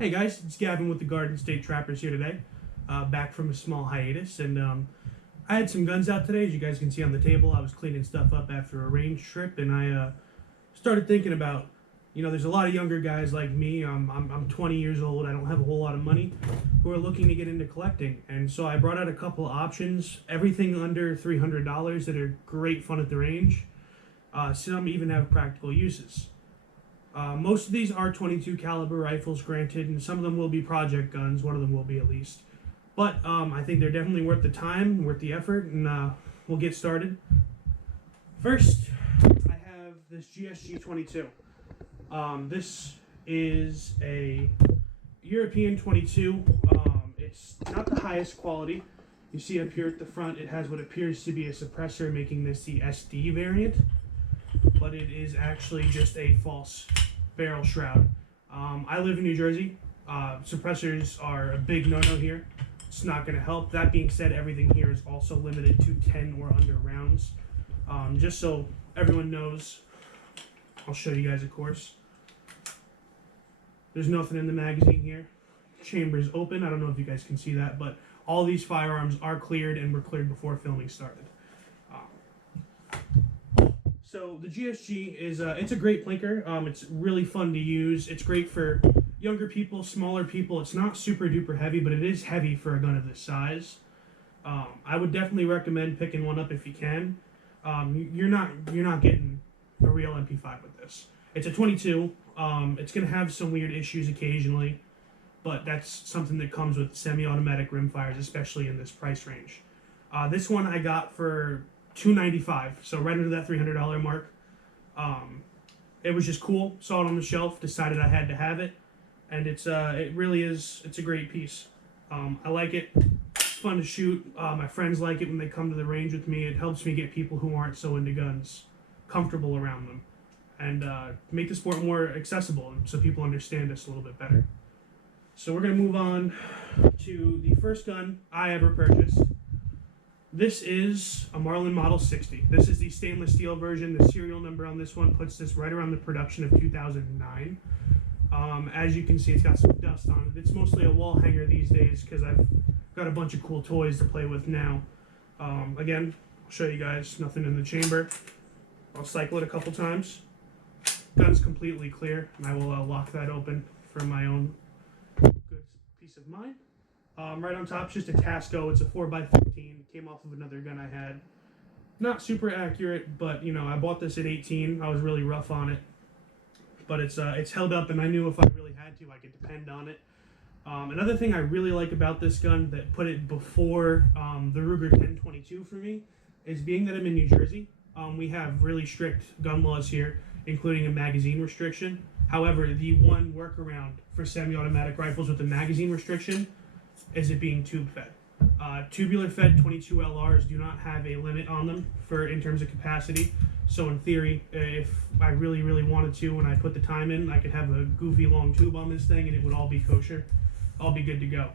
Hey guys, it's Gavin with the Garden State Trappers here today, back from a small hiatus, and I had some guns out today. As you guys can see on the table, I was cleaning stuff up after a range trip, and I started thinking about, there's a lot of younger guys like me. I'm 20 years old. I don't have a whole lot of money, who are looking to get into collecting, and so I brought out a couple of options. Everything under $300 that are great fun at the range. Some even have practical uses. Most of these are 22 caliber rifles, granted, and some of them will be project guns. One of them will be at least. But I think they're definitely worth the time, worth the effort, and we'll get started. First, I have this GSG 22. This is a European 22. It's not the highest quality. You see up here at the front, it has what appears to be a suppressor, making this the SD variant. But it is actually just a false barrel shroud. I live in New Jersey. Suppressors are a big no-no here. It's not going to help. That being said, everything here is also limited to 10 or under rounds. Just so everyone knows, I'll show you guys, of course. There's nothing in the magazine here. Chamber is open. I don't know if you guys can see that, but all these firearms are cleared and were cleared before filming started. So the GSG is it's a great plinker. It's really fun to use. It's great for younger people, smaller people. It's not super duper heavy, but it is heavy for a gun of this size. I would definitely recommend picking one up if you can. You're not getting a real MP5 with this. It's a 22. It's gonna have some weird issues occasionally, but that's something that comes with semi-automatic rimfires, especially in this price range. This one I got for $295, so right under that $300 mark. It was just cool. Saw it on the shelf, decided I had to have it, and it really is. It's a great piece. I like it. It's fun to shoot. My friends like it when they come to the range with me. It helps me get people who aren't so into guns comfortable around them, and make the sport more accessible, so people understand us a little bit better. So we're gonna move on to the first gun I ever purchased. This is a Marlin Model 60. This is the stainless steel version. The serial number on this one puts this right around the production of 2009. As you can see, it's got some dust on it. It's mostly a wall hanger these days because I've got a bunch of cool toys to play with now. Again, I'll show you guys. Nothing in the chamber. I'll cycle it a couple times. Gun's completely clear, and I will lock that open for my own good peace of mind. Right on top, just a Tasco. It's a 4x15. Came off of another gun I had. Not super accurate, but I bought this at 18. I was really rough on it, but it's held up, and I knew if I really had to, I could depend on it. Another thing I really like about this gun that put it before the Ruger 1022 for me is being that I'm in New Jersey. We have really strict gun laws here, including a magazine restriction. However, the one workaround for semi-automatic rifles with a magazine restriction is it being tube-fed. Tubular-fed 22 LRs do not have a limit on them in terms of capacity. So in theory, if I really, really wanted to, when I put the time in, I could have a goofy long tube on this thing and it would all be kosher. All be good to go.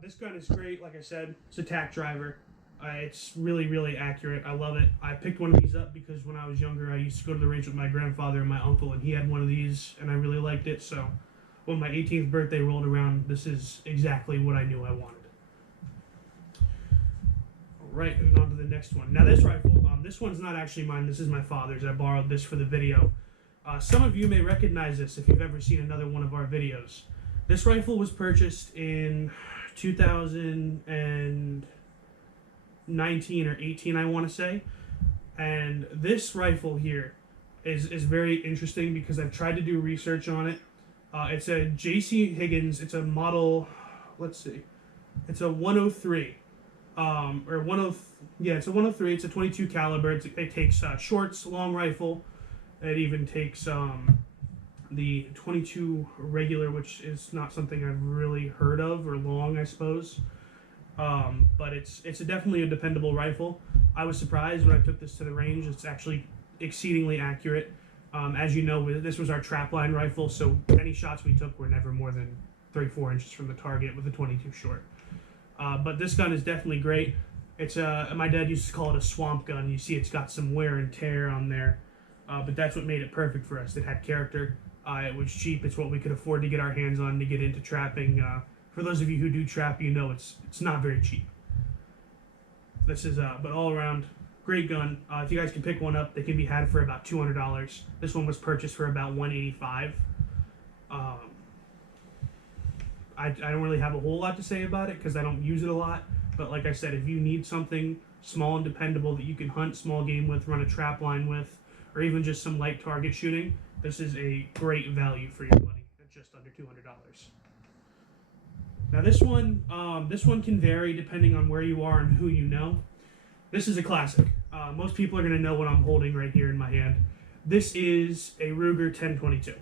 This gun is great. Like I said, it's a tack driver. It's really, really accurate. I love it. I picked one of these up because when I was younger, I used to go to the range with my grandfather and my uncle, and he had one of these, and I really liked it. So when my 18th birthday rolled around, this is exactly what I knew I wanted. Alright, and on to the next one. Now this rifle, this one's not actually mine, this is my father's. I borrowed this for the video. Some of you may recognize this if you've ever seen another one of our videos. This rifle was purchased in 2019 or 18, I want to say. And this rifle here is very interesting because I've tried to do research on it. It's a J.C. Higgins. It's a model, let's see. It's a 103. It's a 103. It's a 22 caliber. It takes shorts, long rifle. It even takes the 22 regular, which is not something I've really heard of, or long, I suppose. But it's definitely a dependable rifle. I was surprised when I took this to the range. It's actually exceedingly accurate. As you know, this was our trapline rifle, so any shots we took were never more than 3-4 inches from the target with a 22 short. But this gun is definitely great. It's my dad used to call it a swamp gun. You see it's got some wear and tear on there, but that's what made it perfect for us. It had character. It was cheap. It's what we could afford to get our hands on to get into trapping. For those of you who do trap, you know it's not very cheap. This is but all around great gun. If you guys can pick one up, they can be had for about $200. This one was purchased for about $185. I don't really have a whole lot to say about it because I don't use it a lot. But like I said, if you need something small and dependable that you can hunt small game with, run a trap line with, or even just some light target shooting, this is a great value for your money at just under $200. Now this one can vary depending on where you are and who you know. This is a classic. Most people are going to know what I'm holding right here in my hand. This is a Ruger 1022.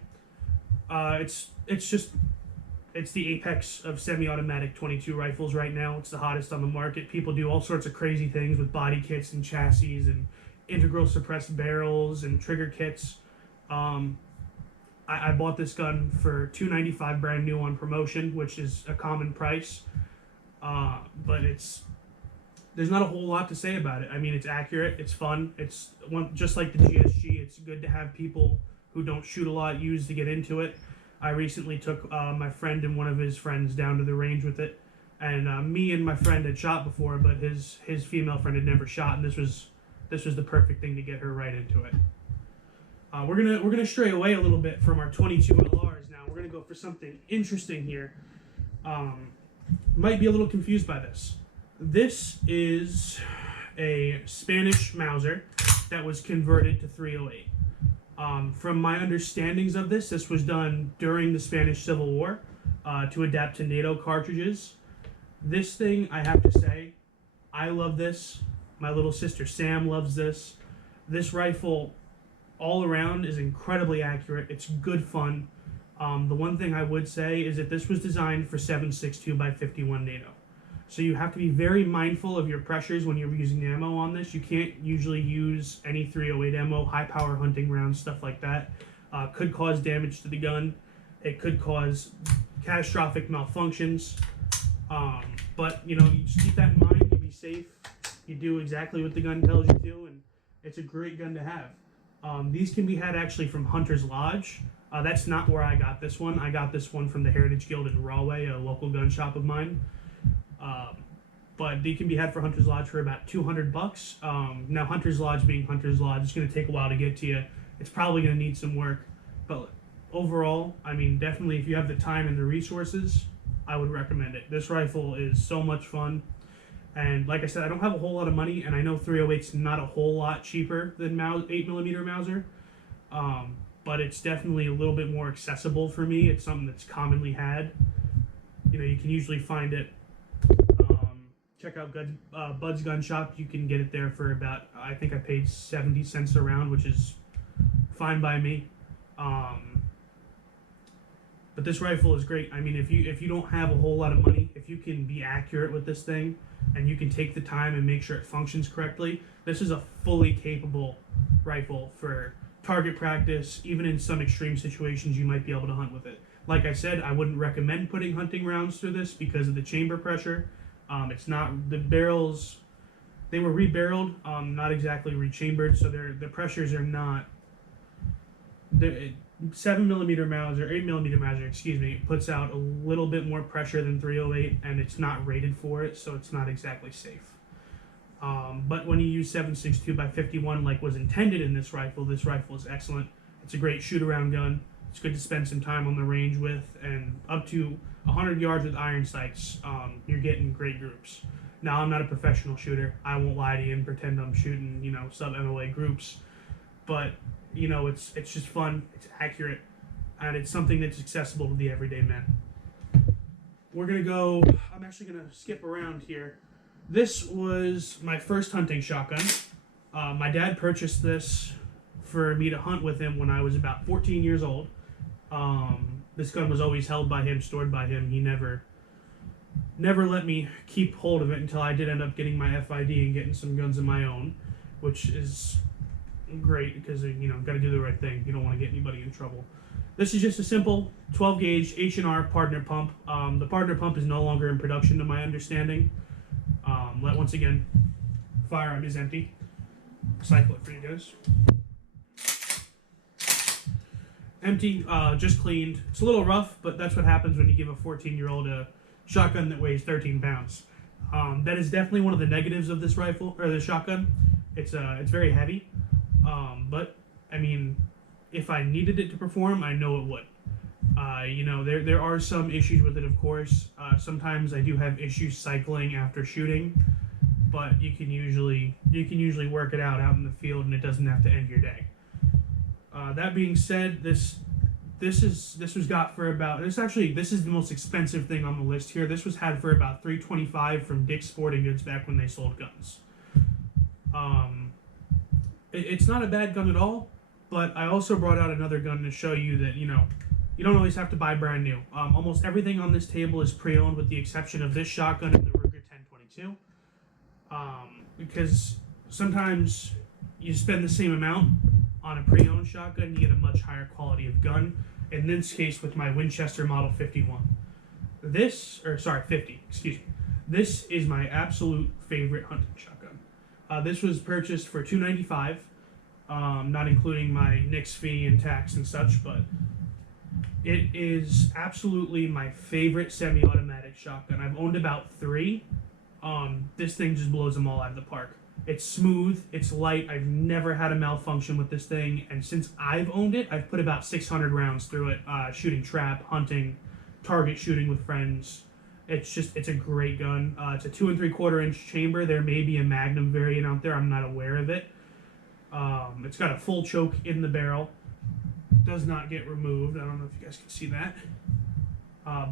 It's the apex of semi-automatic 22 rifles right now. It's the hottest on the market. People do all sorts of crazy things with body kits and chassis and integral suppressed barrels and trigger kits. I bought this gun for $295 brand new on promotion, which is a common price. But there's not a whole lot to say about it. I mean, it's accurate, it's fun, it's just like the GSG. It's good to have people who don't shoot a lot use to get into it. I recently took my friend and one of his friends down to the range with it, and me and my friend had shot before, but his female friend had never shot, and this was the perfect thing to get her right into it. We're gonna stray away a little bit from our 22 LRs now. We're gonna go for something interesting here. Might be a little confused by this. This is a Spanish Mauser that was converted to 308. From my understandings of this was done during the Spanish Civil War to adapt to NATO cartridges. This thing, I have to say, I love this. My little sister Sam loves this. This rifle, all around, is incredibly accurate. It's good fun. The one thing I would say is that this was designed for 7.62 by 51 NATO. So you have to be very mindful of your pressures when you're using ammo on this. You can't usually use any 308 ammo, high power hunting rounds, stuff like that. Could cause damage to the gun. It could cause catastrophic malfunctions. But you just keep that in mind. You be safe. You do exactly what the gun tells you to, and it's a great gun to have. These can be had actually from Hunter's Lodge. That's not where I got this one. I got this one from the Heritage Guild in Rahway, a local gun shop of mine. But they can be had for Hunter's Lodge for about $200. Now, Hunter's Lodge being Hunter's Lodge, it's going to take a while to get to you. It's probably going to need some work. But overall, I mean, definitely if you have the time and the resources, I would recommend it. This rifle is so much fun. And like I said, I don't have a whole lot of money, and I know 308's not a whole lot cheaper than 8mm Mauser. But it's definitely a little bit more accessible for me. It's something that's commonly had. You can usually find it. Check out Bud's Gun Shop. You can get it there for about, I think I paid 70 cents a round, which is fine by me. But this rifle is great. I mean, if you don't have a whole lot of money, if you can be accurate with this thing, and you can take the time and make sure it functions correctly, this is a fully capable rifle for target practice. Even in some extreme situations, you might be able to hunt with it. Like I said, I wouldn't recommend putting hunting rounds through this because of the chamber pressure. It's not, the barrels, they were rebarreled, not exactly rechambered, so the pressures are not, 7mm Mauser, 8mm Mauser, excuse me, puts out a little bit more pressure than 308, and it's not rated for it, so it's not exactly safe. But when you use 7.62 by 51 like was intended in this rifle is excellent. It's a great shoot-around gun. It's good to spend some time on the range with, and up to 100 yards with iron sights, you're getting great groups. Now, I'm not a professional shooter. I won't lie to you and pretend I'm shooting, sub-MOA groups. But, it's just fun, it's accurate, and it's something that's accessible to the everyday man. I'm actually going to skip around here. This was my first hunting shotgun. My dad purchased this for me to hunt with him when I was about 14 years old. This gun was always held by him, stored by him. He never let me keep hold of it until I did end up getting my FID and getting some guns of my own, which is great because, got to do the right thing. You don't want to get anybody in trouble. This is just a simple 12 gauge H&R partner pump. The partner pump is no longer in production to my understanding. Once again, firearm is empty. Cycle it for you guys. Empty, just cleaned. It's a little rough, but that's what happens when you give a 14-year-old a shotgun that weighs 13 pounds. That is definitely one of the negatives of this rifle, or the shotgun. It's very heavy, but I mean, if I needed it to perform, I know it would. There are some issues with it, of course. Sometimes I do have issues cycling after shooting, but you can usually work it out in the field, and it doesn't have to end your day. That being said, this was got for about this is the most expensive thing on the list here. This was had for about $325 from Dick's Sporting Goods back when they sold guns. It's not a bad gun at all, but I also brought out another gun to show you that you don't always have to buy brand new. Almost everything on this table is pre-owned with the exception of this shotgun and the Ruger 1022. Because sometimes you spend the same amount on a pre-owned shotgun, you get a much higher quality of gun. In this case, with my Winchester Model 51. 50, excuse me. This is my absolute favorite hunting shotgun. This was purchased for $295, not including my NICS fee and tax and such, but it is absolutely my favorite semi-automatic shotgun. I've owned about 3. This thing just blows them all out of the park. It's smooth, it's light, I've never had a malfunction with this thing, and since I've owned it, I've put about 600 rounds through it, shooting trap, hunting, target shooting with friends. It's a great gun. It's a 2 3/4 inch chamber. There may be a Magnum variant out there, I'm not aware of it. It's got a full choke in the barrel. Does not get removed. I don't know if you guys can see that.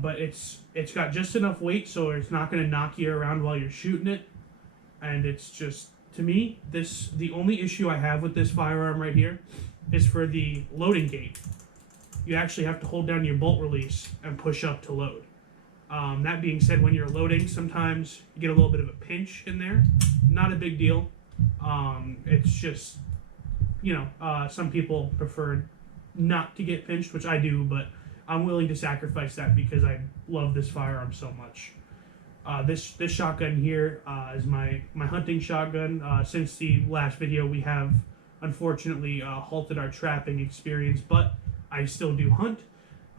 But it's got just enough weight so it's not going to knock you around while you're shooting it. And it's just, to me, the only issue I have with this firearm right here is for the loading gate. You actually have to hold down your bolt release and push up to load. That being said, when you're loading, sometimes you get a little bit of a pinch in there. Not a big deal. It's just, some people prefer not to get pinched, which I do, but I'm willing to sacrifice that because I love this firearm so much. This shotgun here is my hunting shotgun. Since the last video, we have unfortunately halted our trapping experience, but I still do hunt.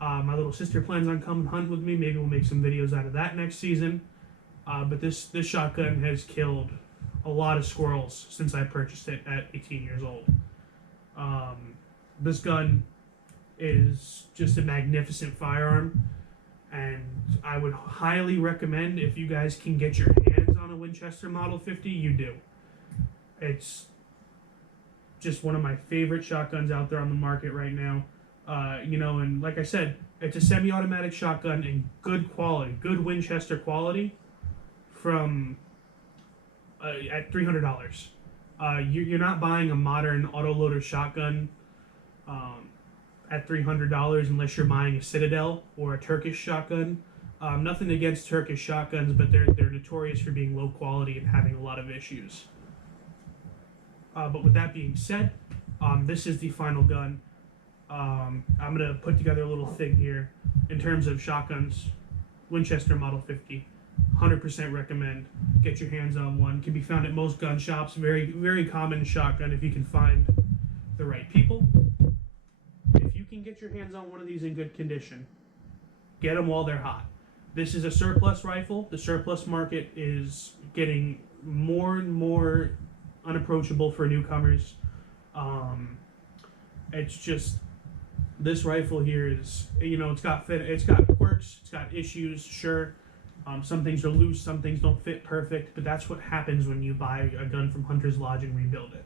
My little sister plans on coming hunt with me. Maybe we'll make some videos out of that next season. But this shotgun has killed a lot of squirrels since I purchased it at 18 years old. This gun is just a magnificent firearm. And I would highly recommend, if you guys can get your hands on a Winchester Model 50, you do. It's just one of my favorite shotguns out there on the market right now. And like I said, it's a semi-automatic shotgun in good quality, good Winchester quality from at $300. You're not buying a modern autoloader shotgun at $300 unless you're buying a Citadel or a Turkish shotgun. Nothing against Turkish shotguns, but they're notorious for being low quality and having a lot of issues. But with that being said, this is the final gun. I'm going to put together a little thing here in terms of shotguns. Winchester Model 50. 100% recommend. Get your hands on one. Can be found at most gun shops. Very, very common shotgun if you can find the right people. If you can get your hands on one of these in good condition, get them while they're hot. This is a surplus rifle. The surplus market is getting more and more unapproachable for newcomers. It's just, this rifle here is, it's got quirks, it's got issues, sure. Some things are loose, some things don't fit perfect, but that's what happens when you buy a gun from Hunter's Lodge and rebuild it.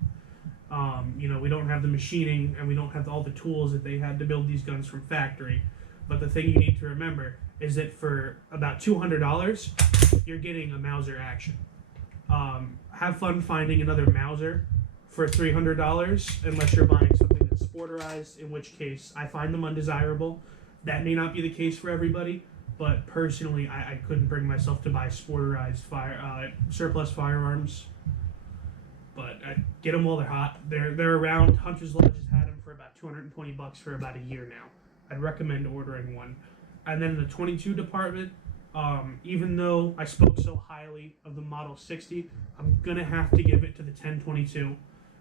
We don't have the machining and we don't have all the tools that they had to build these guns from factory. But the thing you need to remember is that for about $200, you're getting a Mauser action. Have fun finding another Mauser for $300 unless you're buying something that's sporterized, in which case I find them undesirable. That may not be the case for everybody, but personally I couldn't bring myself to buy sporterized surplus firearms. But get them while they're hot. They're around. Hunter's Lodge has had them for about $220 for about a year now. I'd recommend ordering one. And then in the 22 department, even though I spoke so highly of the Model 60, I'm gonna have to give it to the 1022.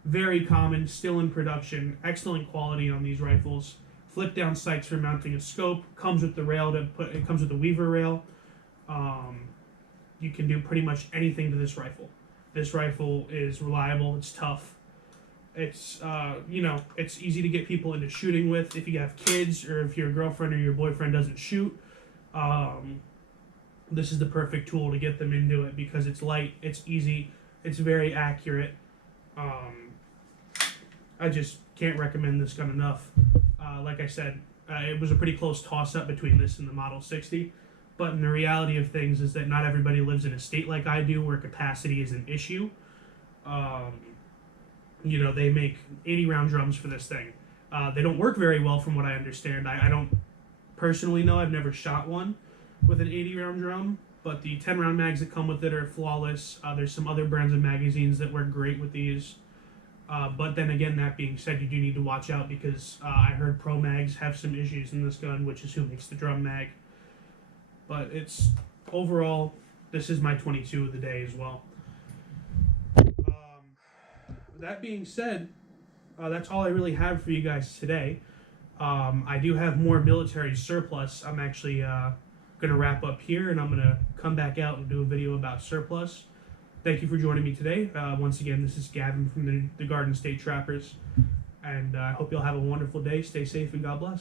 Very common, still in production, excellent quality on these rifles. flip down sights for mounting a scope. Comes with the rail to put. It comes with the Weaver rail. You can do pretty much anything to this rifle. This rifle is reliable. It's tough. It's it's easy to get people into shooting with. If you have kids or if your girlfriend or your boyfriend doesn't shoot, this is the perfect tool to get them into it because it's light, it's easy, it's very accurate. I just can't recommend this gun enough. Like I said, it was a pretty close toss-up between this and the Model 60, but in the reality of things is that not everybody lives in a state like I do where capacity is an issue. They make 80-round drums for this thing. They don't work very well from what I understand. I don't personally know. I've never shot one with an 80-round drum, but the 10-round mags that come with it are flawless. There's some other brands of magazines that work great with these. But then again, that being said, you do need to watch out because I heard Pro Mags have some issues in this gun, which is who makes the drum mag. But it's overall, this is my 22 of the day as well. That being said, that's all I really have for you guys today. I do have more military surplus. I'm actually going to wrap up here, and I'm going to come back out and do a video about surplus. Thank you for joining me today. Once again, this is Gavin from the Garden State Trappers, and I hope you'll have a wonderful day. Stay safe, and God bless.